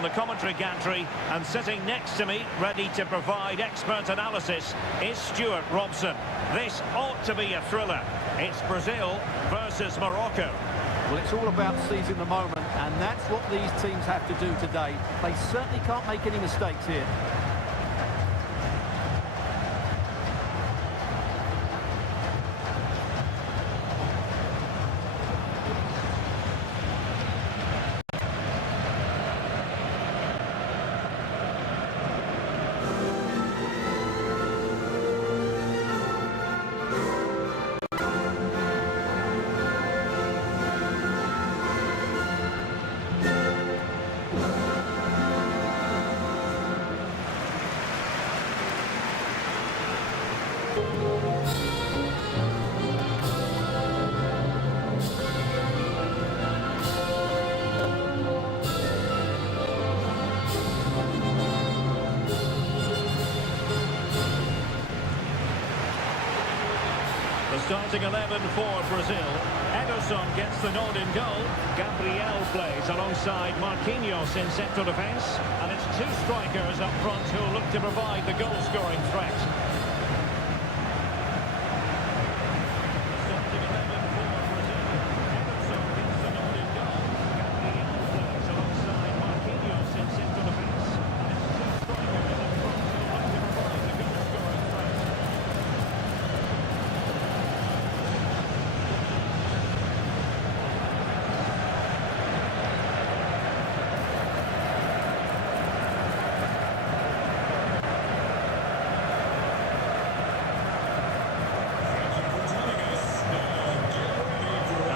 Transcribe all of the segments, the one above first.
from the commentary gantry, and sitting next to me, ready to provide expert analysis, is Stuart Robson. This ought to be a thriller. It's Brazil versus Morocco. Well, it's all about seizing the moment, and that's what these teams have to do today. They certainly can't make any mistakes here. The starting 11 for Brazil. Ederson gets the nod in goal. Gabriel plays alongside Marquinhos in central defence. And it's two strikers up front who look to provide the goal-scoring threat. Starting 11 for Brazil. Ederson gets the nod in goal. Gabriel plays alongside Marquinhos in central defence. And it's two strikers up front who look to provide the goal-scoring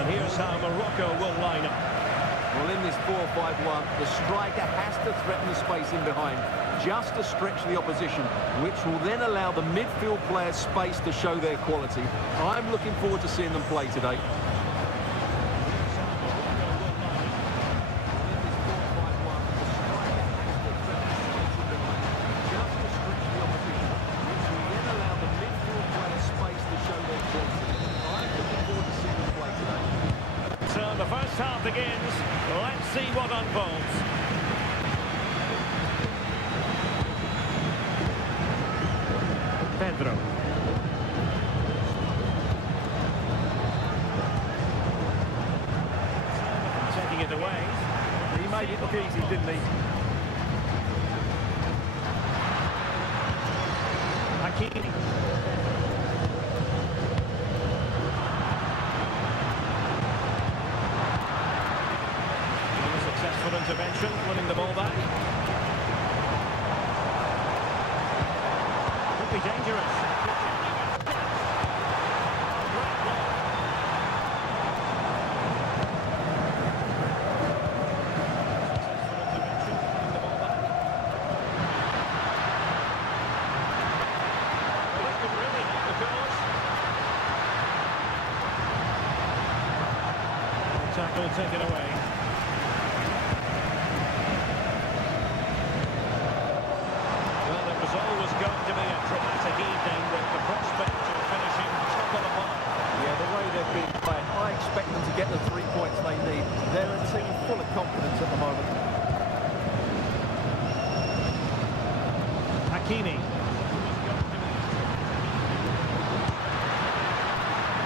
threat. How Morocco will line up. Well, in this 4-5-1, the striker has to threaten the space in behind, just to stretch the opposition, which will then allow the midfield players space to show their quality. I'm looking forward to seeing them play today. The first half begins. Let's see what unfolds. Pedro. Taking it away. He made it look easy, didn't he? Hakimi. Successful intervention, winning the ball back. Could be dangerous. Successful intervention, winning the ball back. Well, it could really help the cause. Tackle taken away. Always going to be a dramatic evening with the prospect of finishing top of the pile. Yeah, the way they've been playing, I expect them to get the 3 points they need. They're a team full of confidence at the moment. Hakimi.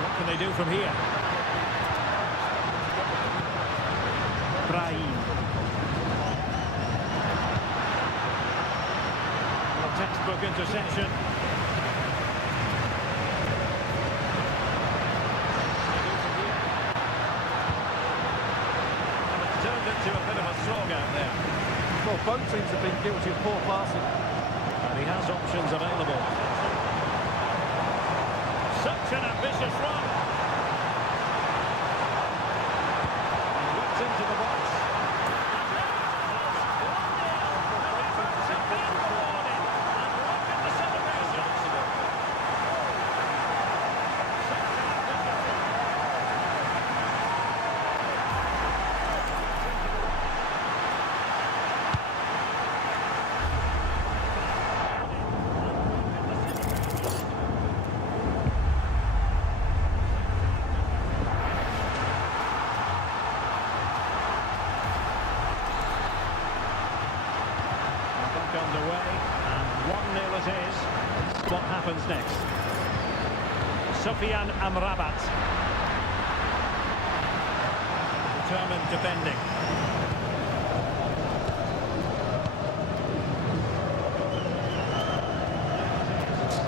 What can they do from here? Brahim. Textbook interception. And it's turned into a bit of a slog out there. Well, both teams have been guilty of poor passing. And he has options available. Such an ambitious run. And whipped into the box. underway, and 1-0 it is. What happens next? Sofian Amrabat. Determined defending.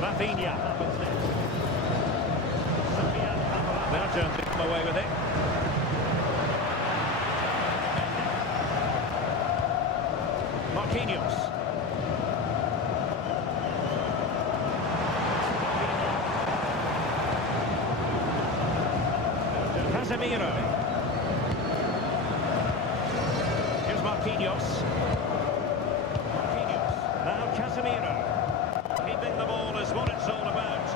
Rafinha happens next. Sofian Amrabat. Now turns to come away with it. Marquinhos. Casemiro. Here's Marquinhos. Now Casemiro. Keeping the ball is what it's all about.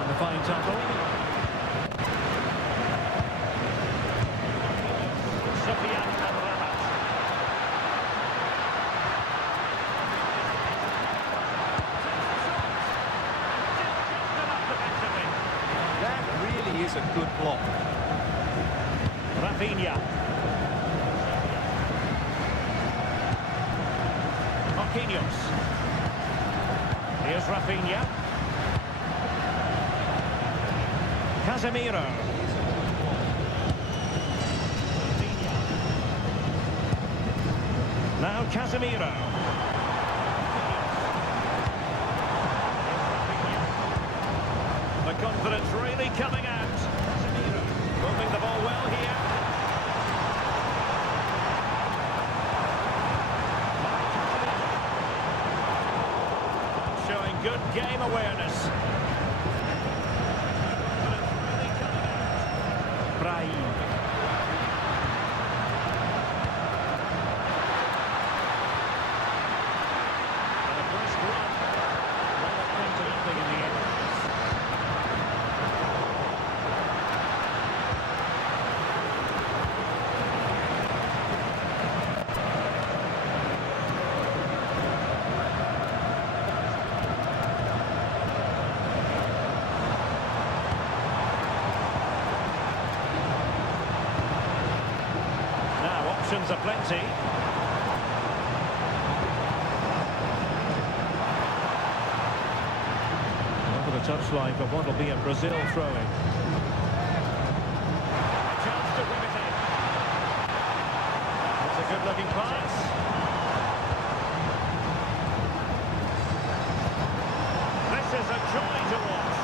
And a fine tackle. Sofian Amrabat. That really is a good block. Rafinha. Marquinhos. Here's Rafinha. Casemiro. Now Casemiro. The confidence really coming out. Casemiro moving the ball well here. Showing good game awareness. Confidence really coming out. Brahim. Options are plenty. Over the touchline for what will be a Brazil throwing. Chance to whip it in. It's a good-looking pass. This is a joy to watch.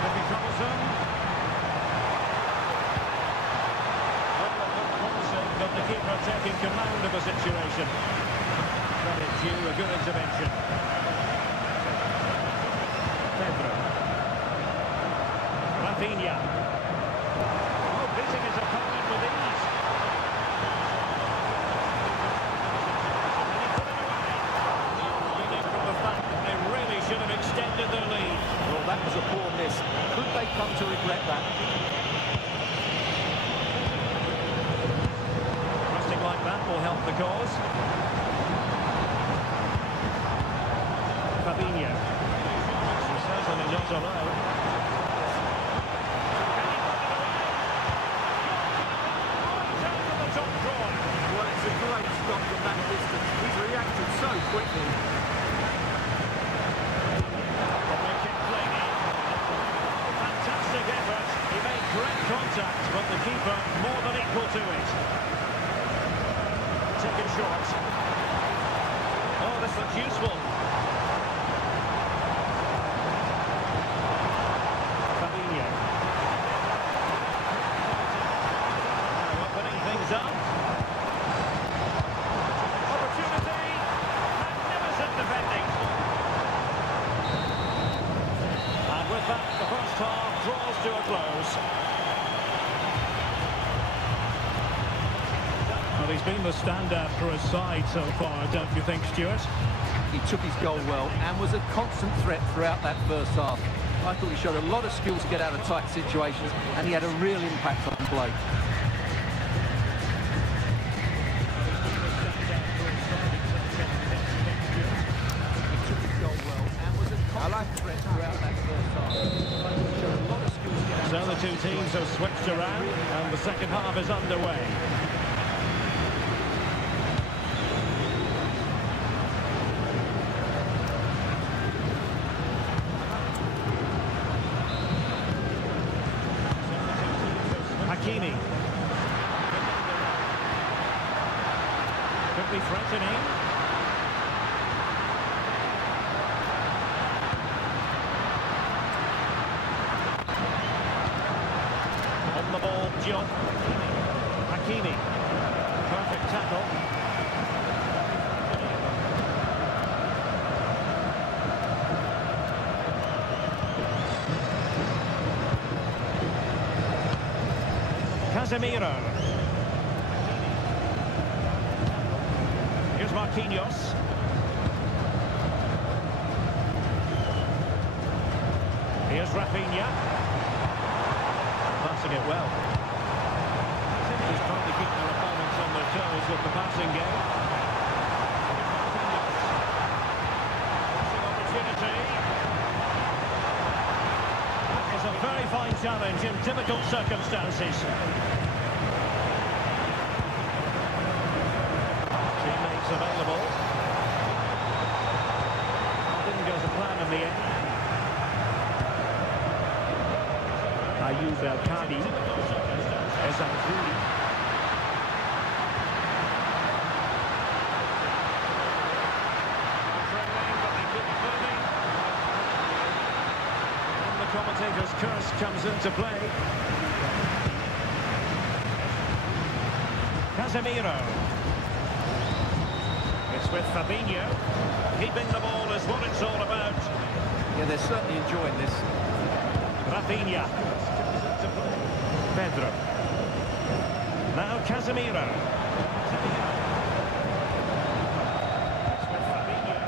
Could be troublesome. But the keeper taking command of the situation. Credit due, a good intervention. Pedro. Rafinha. Oh, beating his opponent with ease. And he put it away. Leading from the fact that they really should have extended their lead. Well, that was a poor miss. Could they come to regret that? Like that will help the cause. Fabinho. She's certainly not alone. Well, it's a great stop from that distance. He's reacted so quickly. Fantastic effort. He made great contact, but the keeper more than equal to it. Taken short. Oh, this looks useful. Fabinho. Now opening things up. Opportunity. Magnificent defending. And with that, the first half draws to a close. Well, he's been the standout for his side so far, don't you think, Stuart? He took his goal well and was a constant threat throughout that first half. I thought he showed a lot of skill to get out of tight situations, and he had a real impact on play. He took his goal well and was a constant threat throughout that first half. I thought he showed a lot of skill to get out of tight situations. So the two teams have switched around, and the second half is underway. Hakimi. Could be threatening. On the ball, John. Hakimi. Perfect tackle. Casemiro. Here's Marquinhos. Here's Rafinha. Passing it well. Just trying to keep their opponents on their toes with the passing game. Opportunity. That is a very fine challenge in difficult circumstances. Teammates available. Didn't go to plan in the end. Ayub El-Khadi. Ezanfuri. And the commentator's curse comes into play. Casemiro. It's with Fabinho. Keeping the ball is what it's all about. Yeah, they're certainly enjoying this. Rafinha. Pedro. Now Casemiro. It's with Fabinho.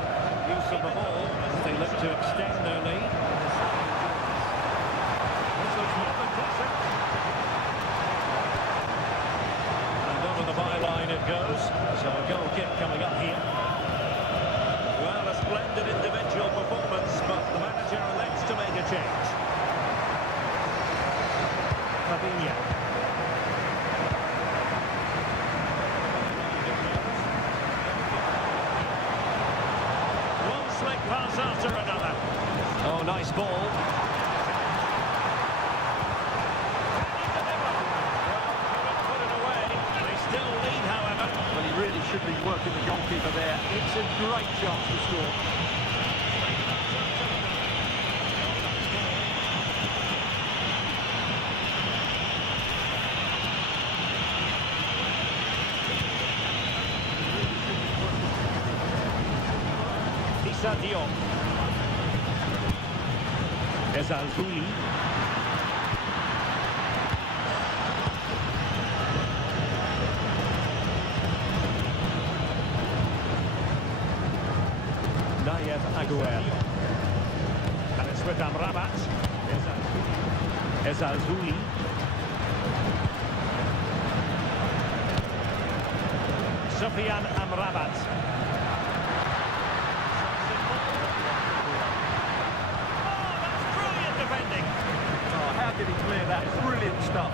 Use of the ball as they look to extend their lead. This looks more than decent. And over the byline it goes. So a goal kick coming up here. Well, a splendid individual performance, but the manager elects to make a change. Fabinho. One slick pass after another. Oh, nice ball. Well, couldn't put it away. They still lead, however. Well, he really should be working the goalkeeper there. It's a great chance to score. Diop. Ezanfuri. Nayev Aguer. And it's with Amrabat. Ezanfuri. Sofian Amrabat. How did he clear that? Brilliant stuff.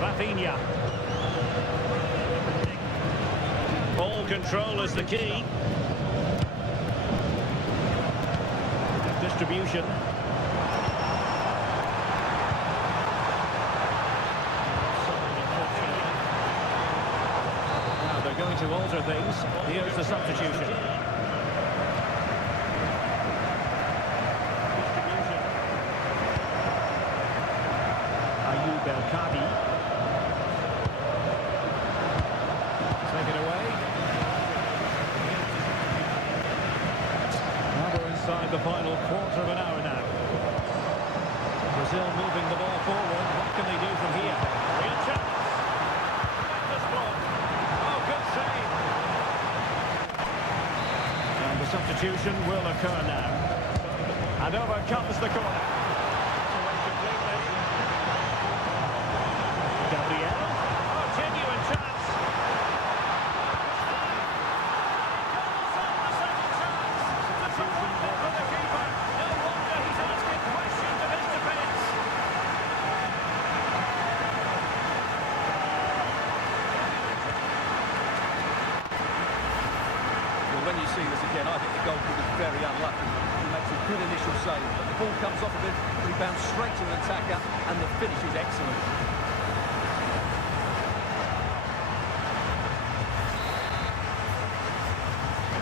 Rafinha. Ball control is the key. Distribution. Going to alter things. Here's the substitution. Ayub El-Khadi. Taken away. Now we're inside the final quarter of an hour now. Brazil moving the ball forward. What can they do from here? Real chance. Tremendous block. And the substitution will occur now. And over comes the corner. Gabriel. Oh, genuine chance. when you see this again, I think the goalkeeper is very unlucky. He makes a good initial save, but the ball comes off of him, rebounds straight to the attacker, and the finish is excellent.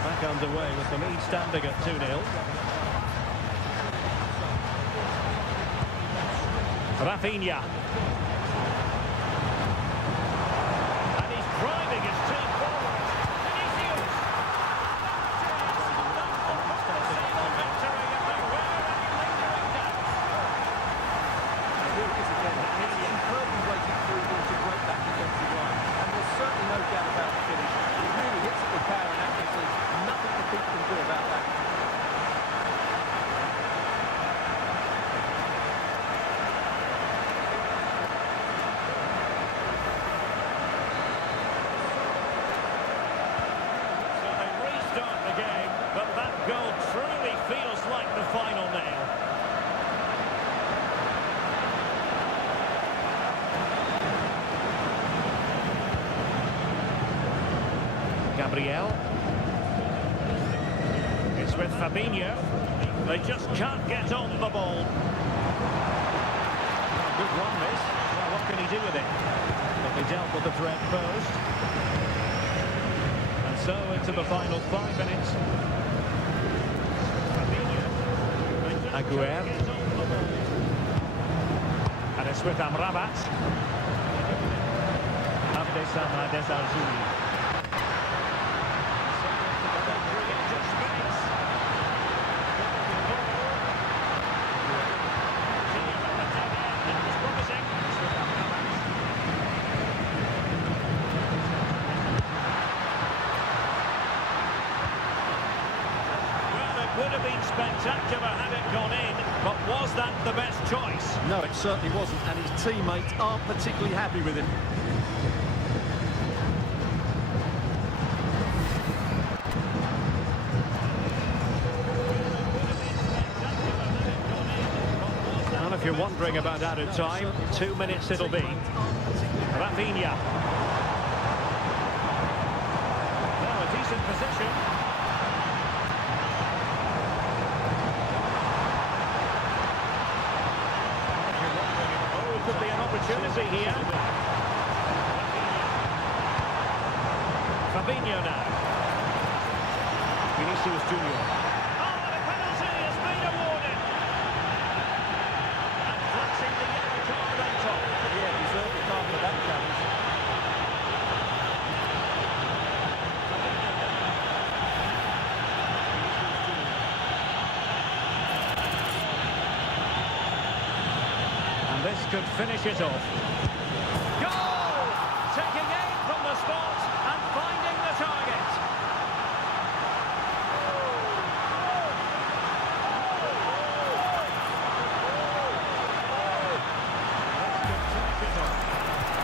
Back underway with the lead standing at 2-0. Rafinha. And he's driving his team forward. Vinicius. Victory and they were any lingering doubts. And here it is again. He's superbly weighted through ball to break that defensive line. And there's certainly no doubt about the finish. He really hits it with power and accuracy. Nothing the keeper can do about that. But that goal truly feels like the final nail. Gabriel. It's with Fabinho. They just can't get on the ball. Good run, this. Well, what can he do with it? But they dealt with the threat first. And so into the final 5 minutes. Aguero. And it's with Amrabat. Abdesam Adesarzoui. Would have been spectacular had it gone in, but was that the best choice? No, it certainly wasn't, and his teammates aren't particularly happy with him. Well, if you're wondering about added time, 2 minutes it'll be. Rafinha. Now a decent position. Could be an opportunity here. Fabinho now. Vinicius Junior. Oh, and a penalty has been awarded. And flashing the yellow card on top. Yeah, deserved the card for that challenge. This could finish it off. Goal! Taking aim from the spot and finding the target.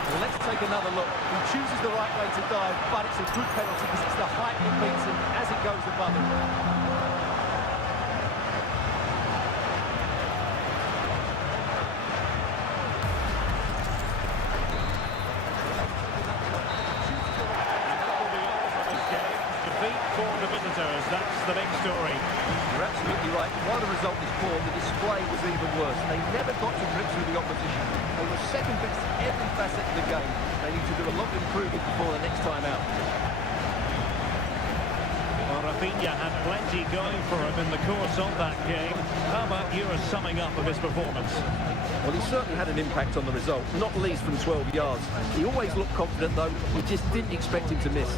Well, let's take another look. He chooses the right way to dive, but it's a good penalty because it's the height that beats him as it goes above him. For the visitors, that's the big story. You're absolutely right. While the result was poor, the display was even worse. They never got to grips with the opposition. They were second best in every facet of the game. They need to do a lot of improving before the next time out. Well, Rafinha had plenty going for him in the course of that game. How about your summing up of his performance? Well, he certainly had an impact on the result, not least from 12 yards. He always looked confident, though. We just didn't expect him to miss.